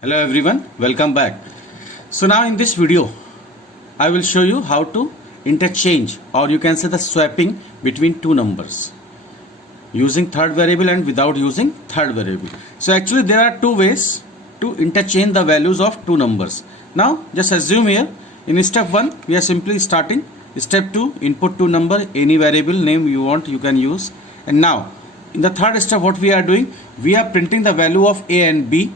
Hello everyone, welcome back. So now in this video I will show you how to interchange, or you can say the swapping between two numbers using third variable and without using third variable. So actually there are two ways to interchange the values of two numbers. Now just assume here in step 1 we are simply starting. Step 2, input two number, any variable name you want you can use. And now in the third step what we are doing, we are printing the value of A and B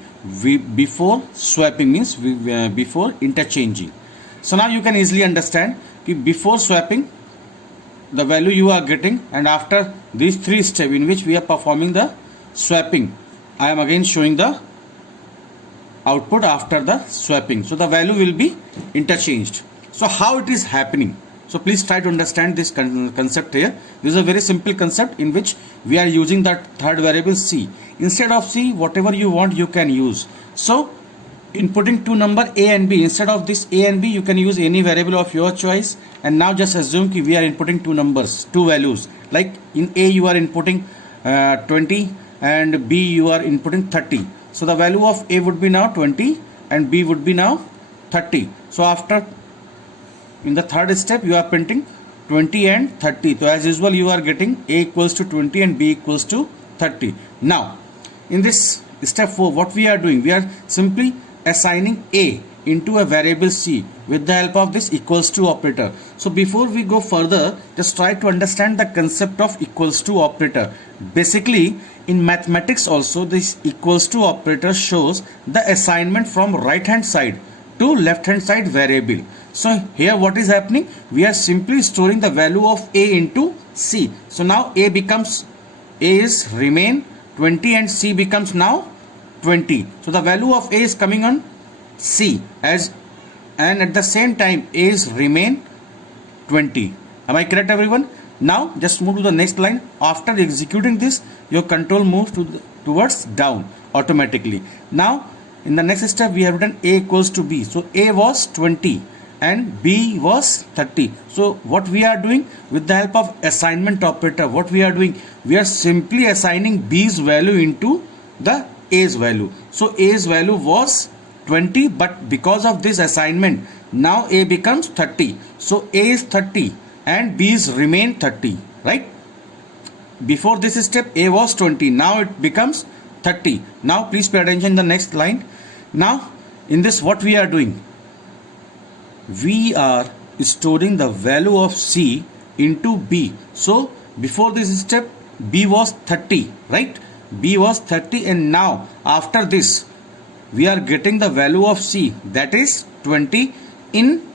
before swapping, means before interchanging. So now you can easily understand that before swapping the value you are getting, and after these three steps in which we are performing the swapping, I am again showing the output after the swapping. So the value will be interchanged. So how it is happening? So please try to understand this concept here. This is a very simple concept in which we are using that third variable C. Instead of C, whatever you want you can use. So inputting two number A and B, instead of this A and B you can use any variable of your choice. And now just assume that we are inputting two numbers, two values. Like in A you are inputting 20 and B you are inputting 30. So the value of A would be now 20 and B would be now 30. So after in the third step you are printing 20 and 30. So as usual you are getting A equals to 20 and B equals to 30. Now in this step 4 what we are doing, we are simply assigning A into a variable C with the help of this equals to operator. So before we go further, just try to understand the concept of equals to operator. Basically in mathematics also this equals to operator shows the assignment from right hand side to left hand side variable. So here what is happening, we are simply storing the value of A into C. So now A is remain 20 and C becomes now 20. So the value of A is coming on C and at the same time A is remain 20. Am I correct everyone? Now just move to the next line. After executing this your control moves towards down automatically. Now in the next step we have written A equals to B. So A was 20 and B was 30. So what we are doing with the help of assignment operator, what we are doing, we are simply assigning B's value into the A's value. So A's value was 20, but because of this assignment now A becomes 30. So A is 30 and B's remain 30, right? Before this step A was 20, now it becomes 30. Now please pay attention in the next line. Now in this what we are doing, we are storing the value of C into B. So before this step B was 30, right? B was 30 and now after this we are getting the value of C, that is 20 in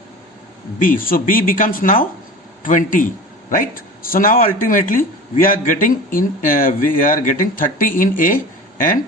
B. So B becomes now 20, right? So now ultimately we are getting 30 in A and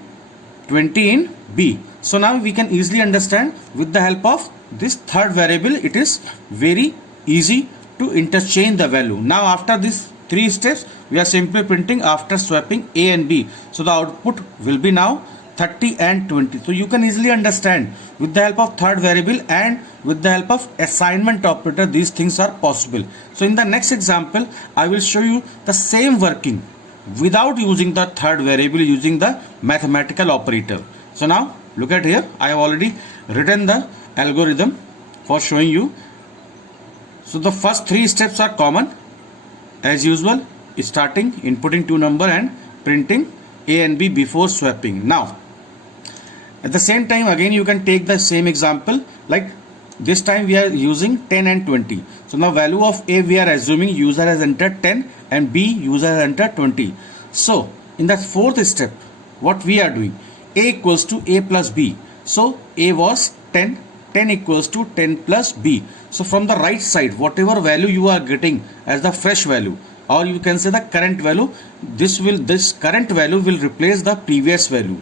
20 in B. So now we can easily understand with the help of this third variable it is very easy to interchange the value. Now after these three steps we are simply printing after swapping A and B. So the output will be now 30 and 20. So you can easily understand with the help of third variable and with the help of assignment operator these things are possible. So in the next example I will show you the same working without using the third variable, using the mathematical operator. So now look at here, I have already written the algorithm for showing you. So the first three steps are common as usual, starting inputting two number and printing A and B before swapping. Now at the same time again you can take the same example, like this time we are using 10 and 20. So now value of A we are assuming user has entered 10 and B user has entered 20. So in the fourth step what we are doing, A equals to A plus B. So A was 10, 10 equals to 10 plus B. So from the right side whatever value you are getting as the fresh value, or you can say the current value, this current value will replace the previous value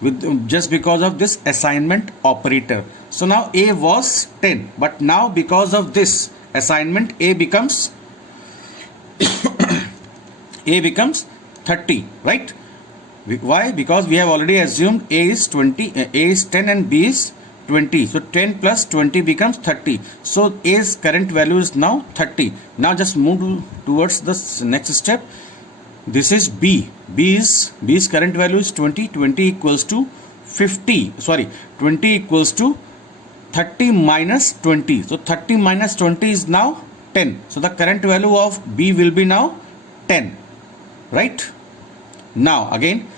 with just because of this assignment operator. So now A was 10, but now because of this assignment A becomes A becomes 30, right? Why? Because we have already assumed A is 20, A is 10 and B is 20. So 10 plus 20 becomes 30. So A's current value is now 30. Now just move towards the next step. This is B. B's current value is 20. 20 equals to 20 equals to 30 minus 20. So 30 minus 20 is now 10. So the current value of B will be now 10, right? Now again,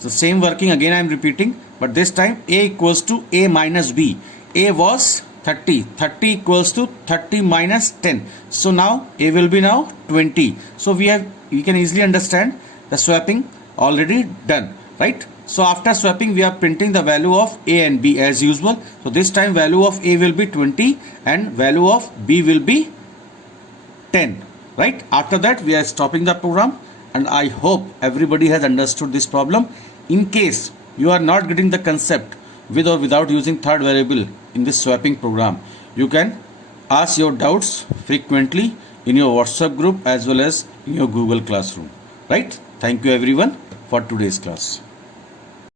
the same working again I am repeating, but this time A equals to A minus B. A was 30. 30 equals to 30 minus 10. So now A will be now 20. So we can easily understand the swapping already done, right? So after swapping, we are printing the value of A and B as usual. So this time value of A will be 20 and value of B will be 10, right? After that, we are stopping the program, and I hope everybody has understood this problem. In case you are not getting the concept with or without using third variable in this swapping program, you can ask your doubts frequently in your WhatsApp group as well as in your Google Classroom, right? Thank you everyone for today's class.